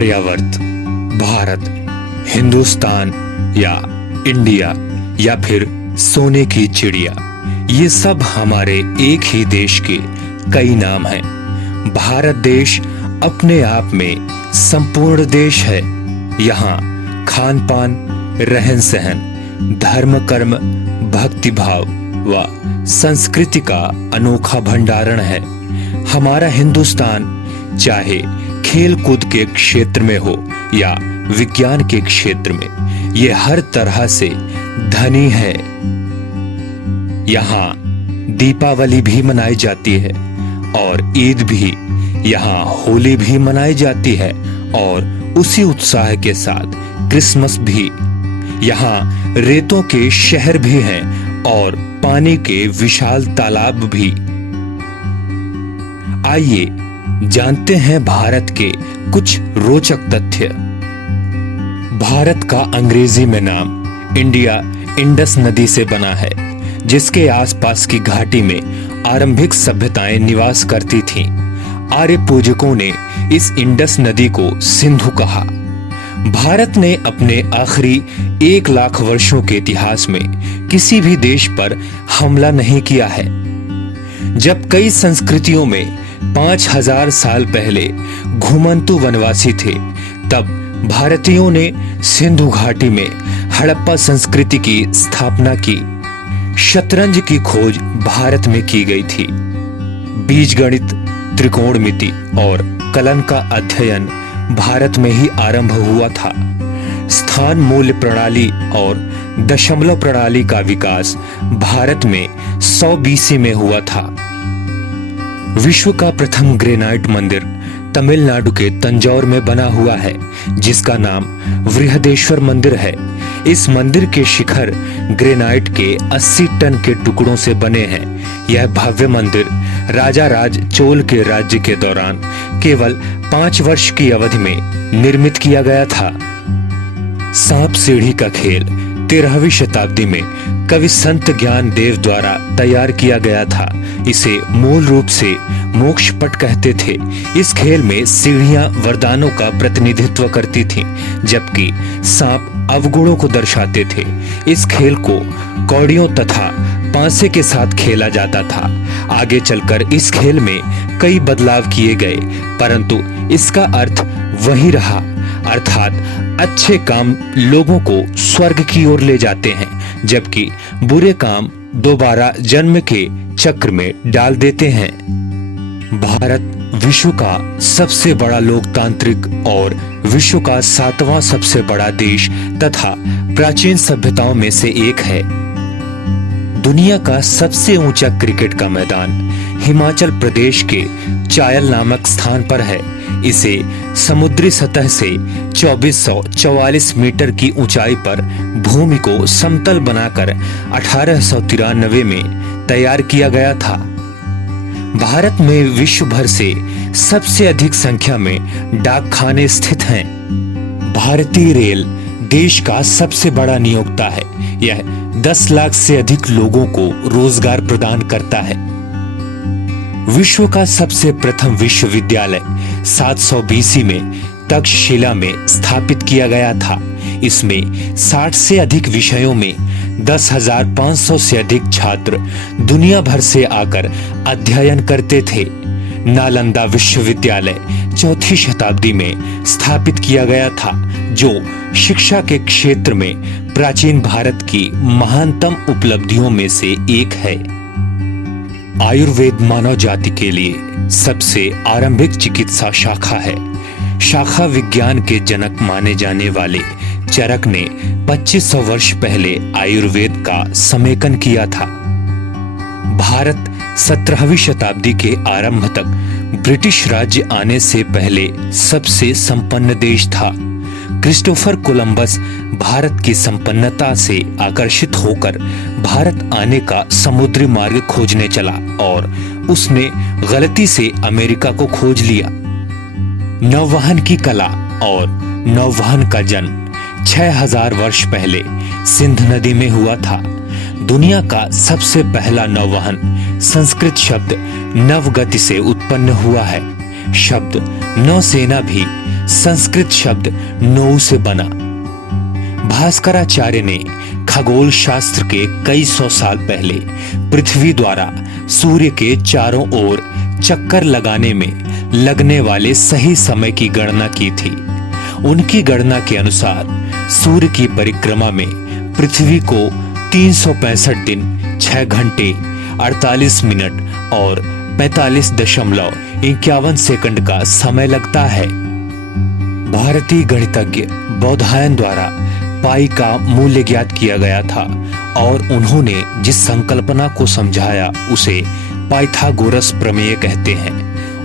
आर्यावर्त, भारत, हिंदुस्तान या इंडिया या फिर सोने की चिड़िया, ये सब हमारे एक ही देश के कई नाम हैं। भारत देश अपने आप में संपूर्ण देश है। यहाँ खान पान, रहन सहन, धर्म कर्म, भक्ति भाव व संस्कृति का अनोखा भंडारण है। हमारा हिंदुस्तान चाहे खेल कूद के क्षेत्र में हो या विज्ञान के क्षेत्र में, ये हर तरह से धनी है। यहाँ दीपावली भी मनाई जाती है और ईद भी, यहाँ होली भी मनाई जाती है और उसी उत्साह के साथ क्रिसमस भी। यहाँ रेतों के शहर भी हैं और पानी के विशाल तालाब भी। आइए जानते हैं भारत के कुछ रोचक तथ्य। भारत का अंग्रेजी में नाम इंडिया इंडस नदी से बना है, जिसके आसपास की घाटी में आरंभिक सभ्यताएं निवास करती थीं। आर्य पूजकों ने इस इंडस नदी को सिंधु कहा। भारत ने अपने आखिरी 1 लाख वर्षों के इतिहास में किसी भी देश पर हमला नहीं किया है। जब कई संस्कृतियों में 5000 साल पहले घुमंतु वनवासी थे, तब भारतीयों ने सिंधु घाटी में हड़प्पा संस्कृति की स्थापना की। शतरंज की खोज भारत में की गई थी। बीजगणित, त्रिकोणमिति और कलन का अध्ययन भारत में ही आरंभ हुआ था। स्थान मूल्य प्रणाली और दशमलव प्रणाली का विकास भारत में 100 BC में हुआ था। विश्व का प्रथम ग्रेनाइट मंदिर तमिलनाडु के तंजौर में बना हुआ है, जिसका नाम बृहदेश्वर मंदिर है। इस मंदिर के शिखर ग्रेनाइट के 80 टन के टुकड़ों से बने हैं। यह भव्य मंदिर राजा राज चोल के राज्य के दौरान केवल 5 वर्ष की अवधि में निर्मित किया गया था। सांप सीढ़ी का खेल 13वीं शताब्दी में कवि संत ज्ञान देव द्वारा तैयार किया गया था। इसे मूल रूप से मोक्ष पट कहते थे। इस खेल में सीढ़ियां वरदानों का प्रतिनिधित्व करती थीं, जबकि सांप अवगुणों को दर्शाते थे। इस खेल को कौड़ियों तथा पांसे के साथ खेला जाता था। आगे चलकर इस खेल में कई बदलाव किए गए, परंतु इसका अर्थ वही रहा, अर्थात अच्छे काम लोगों को स्वर्ग की ओर ले जाते हैं, जबकि बुरे काम दोबारा जन्म के चक्र में डाल देते हैं। भारत विश्व का सबसे बड़ा लोकतांत्रिक और विश्व का 7वां सबसे बड़ा देश तथा प्राचीन सभ्यताओं में से एक है। दुनिया का सबसे ऊंचा क्रिकेट का मैदान हिमाचल प्रदेश के चायल नामक स्थान पर है। इसे समुद्री सतह से 2444 मीटर की ऊंचाई पर भूमि को समतल बनाकर 1893 में तैयार किया गया था। भारत में विश्व भर से सबसे अधिक संख्या में डाकखाने स्थित हैं। भारतीय रेल देश का सबसे बड़ा नियोक्ता है। यह 10 लाख से अधिक लोगों को रोजगार प्रदान करता है। विश्व का सबसे प्रथम विश्वविद्यालय 700 BC में तक्षशिला में स्थापित किया गया था। इसमें 60 से अधिक विषयों में 10,500 से अधिक छात्र दुनिया भर से आकर अध्ययन करते थे। नालंदा विश्वविद्यालय 4वीं शताब्दी में स्थापित किया गया था, जो शिक्षा के क्षेत्र में प्राचीन भारत की महानतम उपलब्धियों में से एक है। आयुर्वेद मानव जाति के लिए सबसे आरंभिक चिकित्सा शाखा है। शाखा विज्ञान के जनक माने जाने वाले चरक ने 2500 वर्ष पहले आयुर्वेद का समेकन किया था। भारत 17वीं शताब्दी के आरंभ तक ब्रिटिश राज्य आने से पहले सबसे संपन्न देश था। क्रिस्टोफर कोलंबस भारत की संपन्नता से आकर्षित होकर भारत आने का समुद्री मार्ग खोजने चला और उसने गलती से अमेरिका को खोज लिया। नौवहन की कला और नौवहन का जन्म 6000 वर्ष पहले सिंध नदी में हुआ था। दुनिया का सबसे पहला नौवहन संस्कृत शब्द नवगति से उत्पन्न हुआ है। शब्द नौसेना भी संस्कृत शब्द नौ से बना। भास्कराचार्य ने खगोल शास्त्र के कई सौ साल पहले पृथ्वी द्वारा सूर्य के चारों ओर चक्कर लगाने में लगने वाले सही समय की गणना की थी। उनकी गणना के अनुसार सूर्य की परिक्रमा में पृथ्वी को 365 दिन 6 घंटे 48 मिनट और 45.51 सेकंड का समय लगता है। भारतीय गणितज्ञ बौधायन द्वारा पाई का मूल्य ज्ञात किया गया था और उन्होंने जिस संकल्पना को समझाया उसे पाइथागोरस प्रमेय कहते हैं।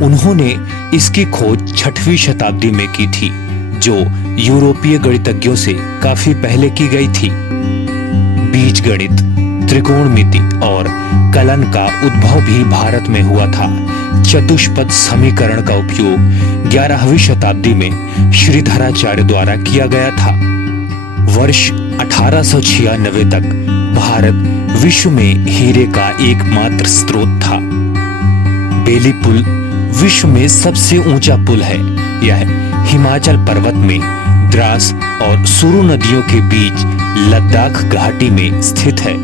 उन्होंने इसकी खोज 6वीं शताब्दी में की थी, जो यूरोपीय गणितज्ञों से काफी पहले की गई थी। बीजगणित, त्रिकोणमिति और कलन का उद्भव भी भारत में हुआ था। चतुष्पद समीकरण का उपयोग 11वीं शताब्दी में श्रीधराचार्य द्वारा किया गया था। वर्ष 1896 तक भारत विश्व में हीरे का एकमात्र स्रोत था। बेली पुल विश्व में सबसे ऊंचा पुल है। यह हिमाचल पर्वत में द्रास और सुरु नदियों के बीच लद्दाख घाटी में स्थित है।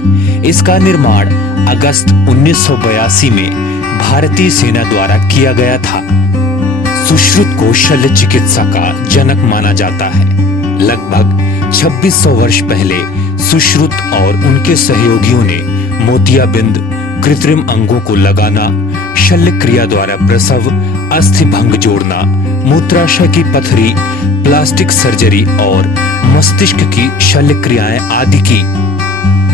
इसका निर्माण अगस्त 1982 में भारतीय सेना द्वारा किया गया था। सुश्रुत को शल्य चिकित्सा का जनक माना जाता है। लगभग 2600 वर्ष पहले सुश्रुत और उनके सहयोगियों ने मोतियाबिंद, कृत्रिम अंगों को लगाना, शल्य क्रिया द्वारा प्रसव, अस्थि भंग जोड़ना, मूत्राशय की पथरी, प्लास्टिक सर्जरी और मस्तिष्क की शल्य क्रियाएं आदि की।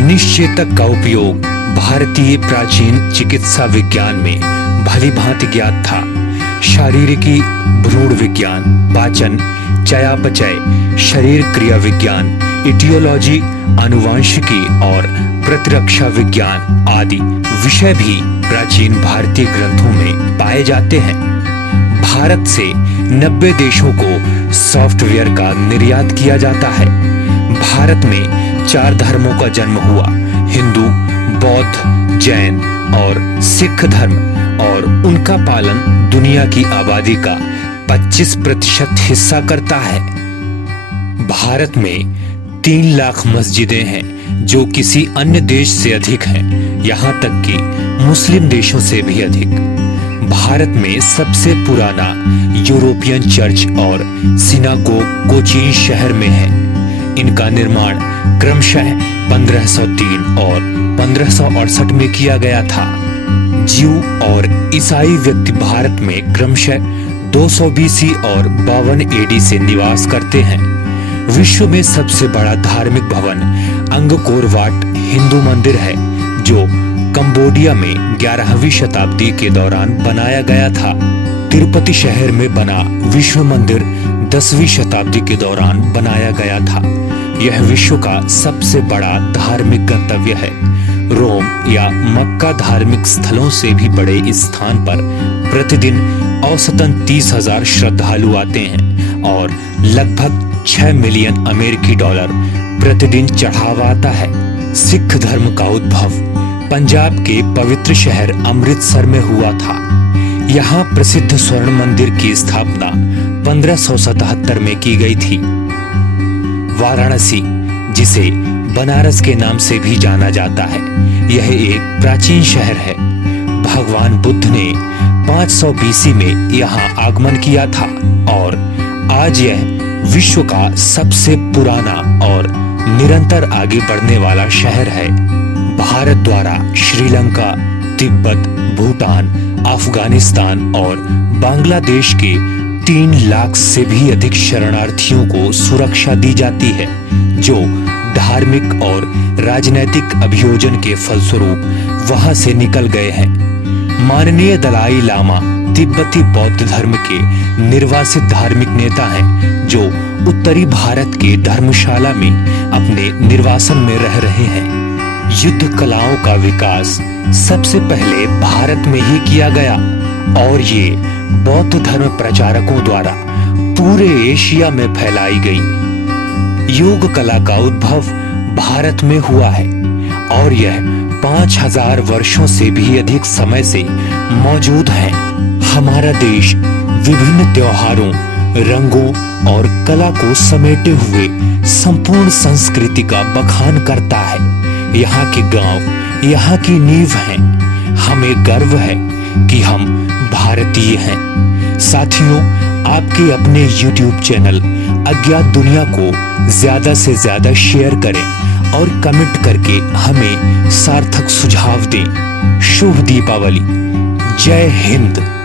निश्चेतक का उपयोग भारतीय प्राचीन चिकित्सा विज्ञान में भली भांति ज्ञात था। शारीरिकी, भ्रूण विज्ञान, पाचन, चयापचय, शरीर क्रिया विज्ञान, इटियोलॉजी, आनुवांशिकी और प्रतिरक्षा विज्ञान आदि विषय भी प्राचीन भारतीय ग्रंथों में पाए जाते हैं। भारत से 90 देशों को सॉफ्टवेयर का निर्यात किया जाता है। भारत में 4 धर्मों का जन्म हुआ: हिंदू, बौद्ध, जैन और सिख धर्म, और उनका पालन दुनिया की आबादी का 25% हिस्सा करता है। भारत में 3 लाख मस्जिदें हैं, जो किसी अन्य देश से अधिक हैं, यहाँ तक कि मुस्लिम देशों से भी अधिक। भारत में सबसे पुराना यूरोपियन चर्च और सिनागोग कोचीन शहर में है। इनका निर्माण क्रमशः 1503 और 1568 में किया गया था। ज्यू और ईसाई व्यक्ति भारत में क्रमशः 200 BC और 52 AD से निवास करते हैं। विश्व में सबसे बड़ा धार्मिक भवन अंगकोर वाट हिंदू मंदिर है, जो कंबोडिया में 11वीं शताब्दी के दौरान बनाया गया था। तिरुपति शहर में बना विश्व मंदिर 10वीं शताब्दी के दौरान बनाया गया था। यह विश्व का सबसे बड़ा धार्मिक गंतव्य है। रोम या मक्का धार्मिक स्थलों से भी बड़े इस स्थान पर प्रतिदिन औसतन 30,000 श्रद्धालु आते हैं और लगभग 6 मिलियन अमेरिकी डॉलर प्रतिदिन चढ़ावा आता है। सिख धर्म का उद्भव पंजाब के पवित्र शहर अमृतसर में हुआ था। यहाँ प्रसिद्ध स्वर्ण मंदिर की स्थापना 1577 में की गई थी। वाराणसी, जिसे बनारस के नाम से भी जाना जाता है, यह एक प्राचीन शहर है। भगवान बुद्ध ने 500 BC में यहाँ आगमन किया था और आज यह विश्व का सबसे पुराना और निरंतर आगे बढ़ने वाला शहर है। भारत द्वारा श्रीलंका, तिब्बत, भूटान, अफगानिस्तान और बांग्लादेश के 3 लाख से भी अधिक शरणार्थियों को सुरक्षा दी जाती है, जो धार्मिक और राजनैतिक अभियोजन के फलस्वरूप वहां से निकल गए हैं। माननीय दलाई लामा तिब्बती बौद्ध धर्म के निर्वासित धार्मिक नेता हैं, जो उत्तरी भारत के धर्मशाला में अपने निर्वासन में रह रहे हैं। युद्ध कलाओं का विकास सबसे पहले भारत में ही किया गया और ये बौद्ध धर्म प्रचारकों द्वारा पूरे एशिया में फैलाई गई। योग कला का उद्भव भारत में हुआ है और यह 5000 वर्षों से भी अधिक समय से मौजूद है। हमारा देश विभिन्न त्योहारों, रंगों और कला को समेटे हुए संपूर्ण संस्कृति का बखान करता है। यहाँ के गांव यहाँ की नींव हैं। हमें गर्व है कि हम भारतीय हैं। साथियों, आपके अपने YouTube चैनल अज्ञात दुनिया को ज्यादा से ज्यादा शेयर करें और कमेंट करके हमें सार्थक सुझाव दें। शुभ दीपावली। जय हिंद।